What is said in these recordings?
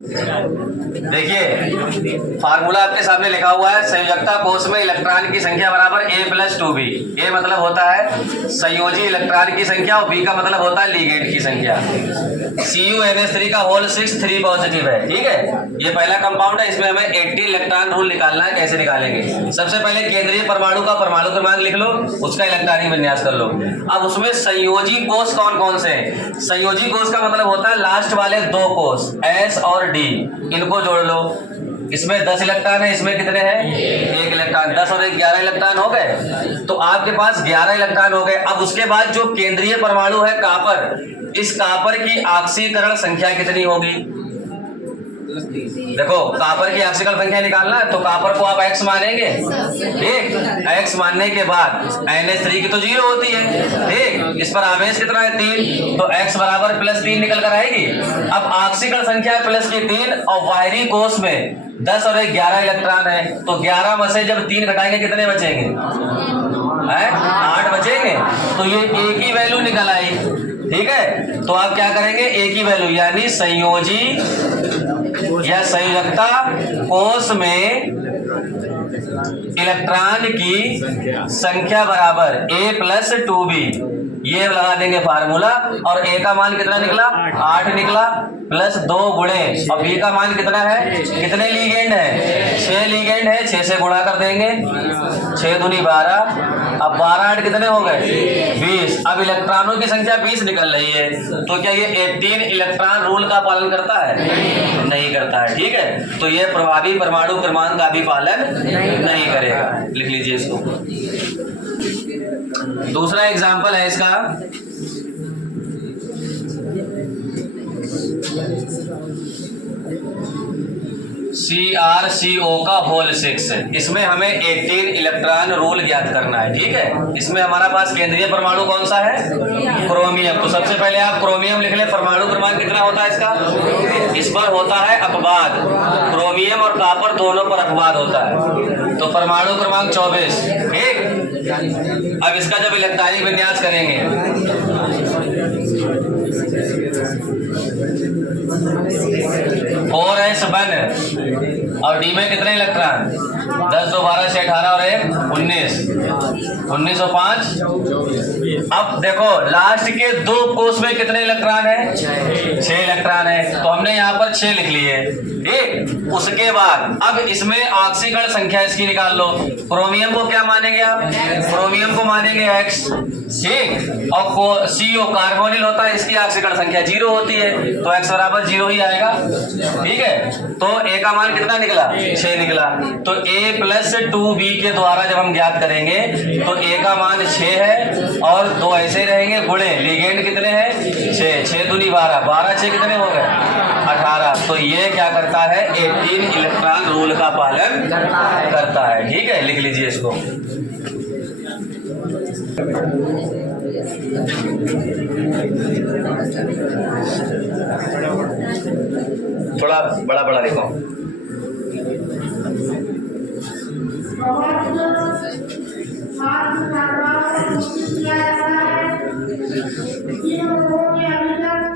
देखिए फार्मूला आपके सामने लिखा हुआ है, संयोजकता कोष में इलेक्ट्रॉन की संख्या बराबर A+2B। A मतलब होता है संयोजी इलेक्ट्रॉन की संख्या और B का मतलब होता है लिगेंड की संख्या। CuNH3 का होल 6 3 पॉजिटिव है, ठीक है। ये पहला कंपाउंड है, इसमें हमें 80 इलेक्ट्रॉन रूल निकालना है। कैसे निकालेंगे? सबसे पहले केंद्रीय परमाणु का परमाणु क्रमांक लिख लो, उसका इलेक्ट्रॉनिक विन्यास कर लो। अब उसमें संयोजी कोष कौन कौन से हैं? संयोजी कोष का मतलब होता है लास्ट वाले दो कोष S और D, इनको जोड़ लो। इसमें 10 इलेक्ट्रॉन है, इसमें कितने हैं? 1 इलेक्ट्रॉन। 10 और 1 11 इलेक्ट्रॉन हो गए। तो आपके पास 11 इलेक्ट्रॉन हो गए। अब उसके बाद जो केंद्रीय परमाणु है कापर, इस कापर की ऑक्सीकरण संख्या कितनी होगी? देखो कापर की ऑक्सीकरण संख्या निकालना है तो कापर को आप X मानेंगे, ठीक। X मानने के बाद NH3 की तो 0 होती है, ठीक। इस पर आवेश कितना है? 3, तो X बराबर +3 निकल कर आएगी। अब ऑक्सीकरण संख्या प्लस की 3 और बाहरी कोष में 10 और 1 11 इलेक्ट्रॉन है, तो 11 में से जब 3 घटाएंगे कितने बचेंगे? 8 बचेंगे। तो ये एक ही वैल्यू निकल आई, ठीक है। तो आप क्या करेंगे? एक ही वैल्यू, यानी संयोजी या संयोजकता कोष में इलेक्ट्रॉन की संख्या बराबर A+2B, ये लगा देंगे फार्मूला। और A का मान कितना निकला? 8 निकला, प्लस 2 गुणे, और B का मान कितना है? कितने लीगेंड है? 6 लीगेंड है, 6 से गुणा कर देंगे, 6 दूनी 12। अब 12 8 कितने हो गए? 20। अब इलेक्ट्रॉनों की संख्या 20 निकल रही है, तो क्या ये 18 इलेक्ट्रॉन रूल का पालन करता है? नहीं करता है, ठीक है। तो ये प्रभावी परमाणु क्रमांक का भी पालन नहीं करेगा। लिख लीजिए इसको। दूसरा एग्जाम्पल है इसका, CrCO का होल 6। इसमें हमें 18 इलेक्ट्रॉन रूल ज्ञात करना है, ठीक है। इसमें हमारा पास केंद्रीय परमाणु कौन सा है? क्रोमियम। तो सबसे पहले आप क्रोमियम लिख ले। परमाणु क्रमांक कितना होता है इसका? इस पर होता है अपवाद, क्रोमियम और कॉपर दोनों पर अपवाद होता है, तो परमाणु क्रमांक 24, ठीक। अब इसका जब इलेक्ट्रॉनिक विन्यास करेंगे, 4s1 और डी में कितने इलेक्ट्रॉन? 10 2 12 से 18 और 1 19, 1905। अब देखो लास्ट के दो कोष में कितने इलेक्ट्रॉन है? 6 इलेक्ट्रॉन है, तो हमने यहाँ पर 6 लिख लिए, ठीक। उसके बाद अब इसमें ऑक्सीकरण संख्या इसकी निकाल लो। क्रोमियम को क्या मानेंगे आप? क्रोमियम को मानेंगे X, ठीक। और CO कार्बोनिल होता है, इसकी ऑक्सीकरण संख्या 0 होती है, तो X बराबर 0 ही आएगा, ठीक है। तो A का मान कितना निकला? 6 निकला। तो A+2B के द्वारा जब हम ज्ञात करेंगे तो A का मान 6 है और 2 ऐसे रहेंगे, गुणे लीगेंड कितने हैं? 6, 6 दूनी 12, 12 6 कितने हो गए? 18। तो ये क्या करता है? 18 इलेक्ट्रॉन रूल का पालन करता है, ठीक है। लिख लीजिए इसको। थोड़ा बड़ा बड़ा लिखो।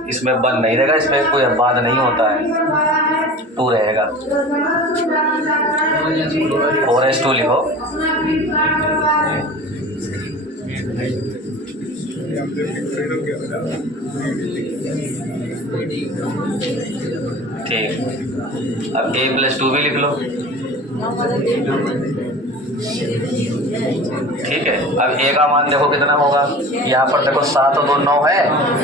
इसमें बंद नहीं रहेगा, इसमें कोई अपवाद नहीं होता है, 2 रहेगा। 4s2 लिखो। ठीक, अब A+2B लिख लो, ठीक है। अब A का मान देखो कितना होगा? यहाँ पर देखो 7 और 2 9 है,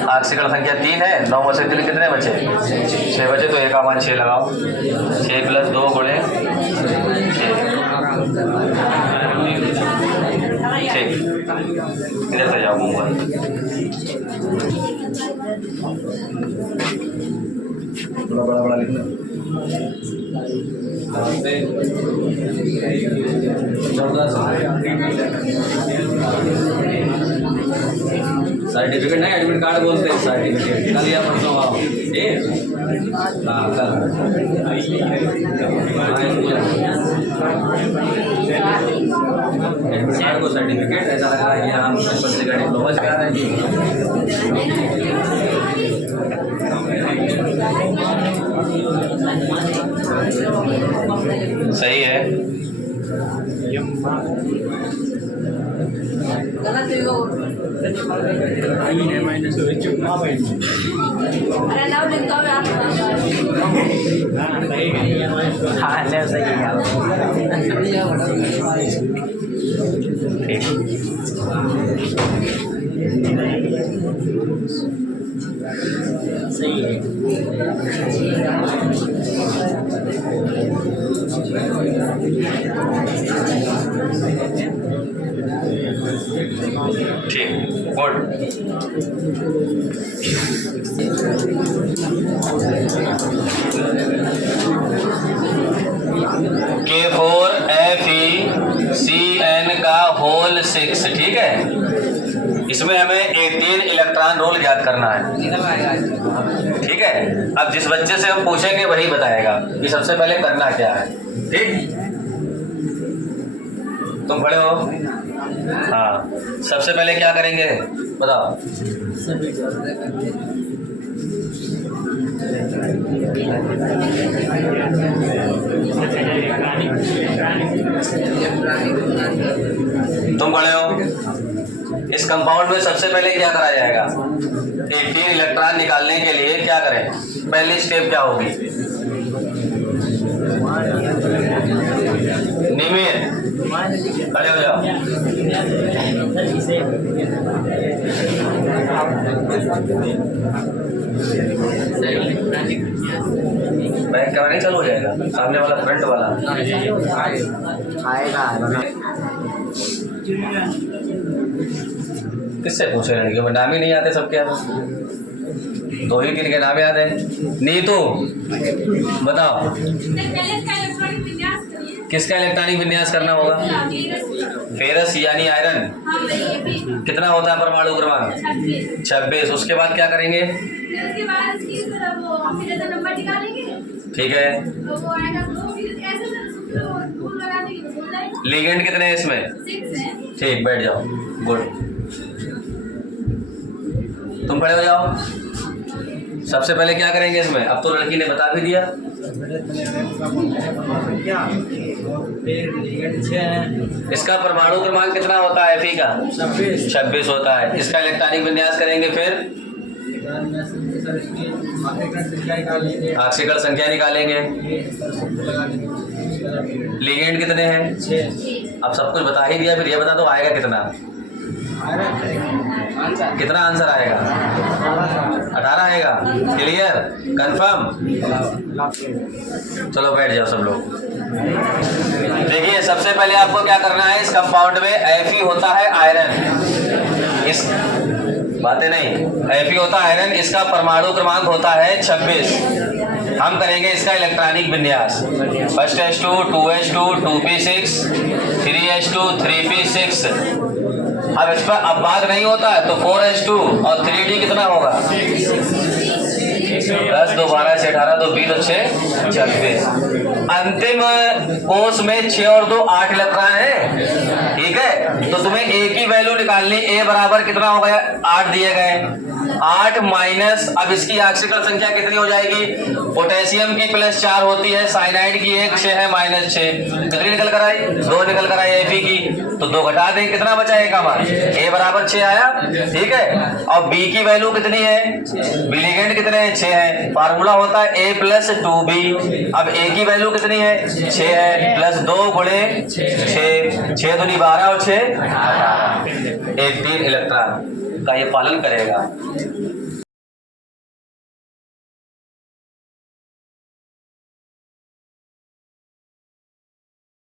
ऑक्सीकरण संख्या 3 है, 9 में से 3 कितने बचे? 6 बचे, तो A का मान 6 लगाओ। 6 + 2 गुणे 6, ठीक। इधर से जाऊँगा, थोड़ा बड़ा बड़ा लिखना। सर्टिफिकेट नहीं, एडमिट कार्ड बोलते हैं। सर्टिफिकेट कल या परसों आओ, हाँ कल। एडमिट कार्ड को सर्टिफिकेट ऐसा लग रहा है कि हम डिप्लोमा से आ रहे हैं। सही है। सही है। ठीक, गुड। K4FeCN का होल 6, ठीक है। इसमें हमें 18 इलेक्ट्रॉन रोल ज्ञात करना है, ठीक है। अब जिस बच्चे से हम पूछेंगे वही बताएगा कि सबसे पहले करना क्या है, ठीक। तुम खड़े हो? हाँ, सबसे पहले क्या करेंगे बताओ। तुम खड़े हो? इस कंपाउंड में सबसे पहले क्या करा जाएगा? 18 इलेक्ट्रॉन निकालने के लिए क्या करें? पहली स्टेप क्या होगी? निमित खड़े हो जाओ। बैक कैमरा नहीं चालू हो जाएगा? सामने वाला, फ्रंट वाला आएगा। किससे पूछे रहेंगे? नाम ही नहीं आते सबके। दो ही तीन के नाम याद है। नीतू बताओ, किसका इलेक्ट्रॉनिक विन्यास करना होगा? फेरस यानी आयरन। कितना होता है परमाणु क्रमांक? 26। उसके बाद क्या करेंगे? ठीक है। लिगेंड कितने हैं इसमें? ठीक, बैठ जाओ। गुड। तुम खड़े हो जाओ। सबसे पहले क्या करेंगे इसमें? अब तो लड़की ने बता भी दिया। इसका परमाणु क्रमांक कितना होता है? Fe का 26 होता है। इसका इलेक्ट्रॉनिक विन्यास करेंगे, फिर आक्सीकरण संख्या निकालेंगे। लिगेंड कितने हैं? 6। अब सब कुछ बता ही दिया, फिर ये बता दो आएगा कितना? कितना आंसर आएगा? 18 आएगा। Clear, confirm? चलो बैठ जाओ सब लोग। देखिए, सबसे पहले आपको क्या करना है? इस कंपाउंड में Fe होता है आयरन। इस बातें नहीं, Fe होता है आयरन। इसका परमाणु क्रमांक होता है 26। हम करेंगे इसका इलेक्ट्रॉनिक विन्यास। First H2 2H2 2p6 3H2 3p6। अब इस पर अब बात नहीं होता है तो 4H2 और 3D कितना होगा? 10 2 12 से 18 2 20 और 6 26। अंतिम कोष में 6 और 2 8 इलेक्ट्रॉन है, ठीक है। तो तुम्हें ए की वैल्यू निकालनी। ए बराबर कितना हो गया? 8 दिए गए। 8 माइनस, अब इसकी आक्सीकरण संख्या कितनी हो जाएगी? पोटेशियम की +4 होती है, साइनाइड की 1 6 है -6। कितनी निकल कर आई? 2 निकल कर आई Fe की। तो 2 घटा दें, कितना बचा? A का मान। A बराबर 6 आया, ठीक है। और B की वैल्यू कितनी है? B लिगेंड कितने हैं? 6 है। फार्मूला होता है A + 2B। अब A की वैल्यू कितनी है? 6 है, +2 × 6 6 दूनी 12 और 6 18। 18 इलेक्ट्रॉन का ये पालन करेगा।